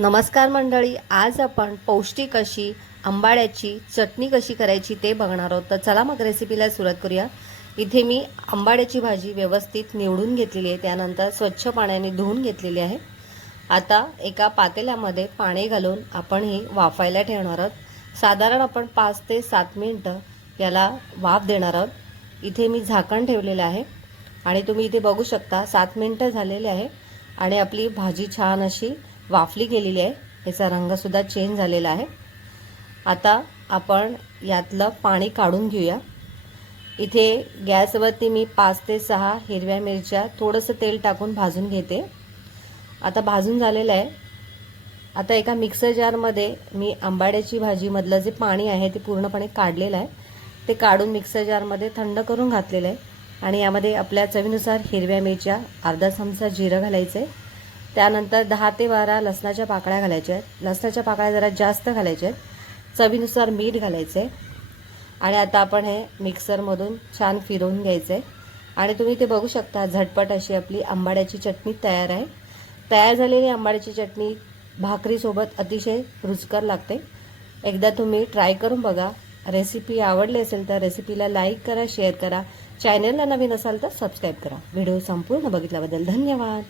नमस्कार मंडळी आज आपण पौष्टिक अशी आंबाड्याची चटणी कशी करायची ते बघणार आहोत. तर चला मग रेसिपीला सुरुवात करूया. इथे मी आंबाड्याची भाजी व्यवस्थित निवडून घेतलेली आहे. त्यानंतर स्वच्छ पाण्याने धुवून घेतलेली आहे. आता एका पातेल्यामध्ये पाणी घालून आपण ही वाफायला ठेवणार आहोत. साधारण आपण पाच ते सात मिनटं याला वाफ देणार आहोत. इथे मी झाकण ठेवलेलं आहे. आणि तुम्ही इथे बघू शकता सात मिनटं झालेले आहे. आणि आपली भाजी छान अशी वाफली गेलेली आहे. याचा रंगसुद्धा चेंज झालेला आहे. आता आपण यातलं पाणी काढून घेऊया. इथे गॅसवरती मी पाच ते सहा हिरव्या मिरच्या थोडंसं तेल टाकून भाजून घेते. आता भाजून झालेलं आहे. आता एका मिक्सर जारमध्ये मी आंबाड्याची भाजीमधलं जे पाणी आहे ते पूर्णपणे काढलेलं आहे. ते काढून मिक्सर जारमध्ये थंड करून घातलेलं आहे. आणि यामध्ये आपल्या चवीनुसार हिरव्या मिरच्या अर्धा चमचा जिरं घालायचं आहे त्यानंतर दहा ते बारा लसणाच्या पाकळ्या घालायच्या आहेत. लसणाच्या पाकळ्या जरा जास्त घालायच्या आहेत. चवीनुसार मीठ घालायचं आहे आणि आता आपण हे मिक्सरमधून छान फिरवून घ्यायचं आहे आणि तुम्ही ते बघू शकता झटपट अशी आपली आंबाड्याची चटणी तयार आहे. तयार झालेली आंबाड्याची चटणी भाकरीसोबत अतिशय रुचकर लागते. एकदा तुम्ही ट्राय करून बघा. रेसिपी आवडली असेल तर रेसिपीला लाईक करा शेअर करा. चॅनलला नवीन असाल तर सबस्क्राईब करा. व्हिडिओ संपूर्ण बघितल्याबद्दल धन्यवाद.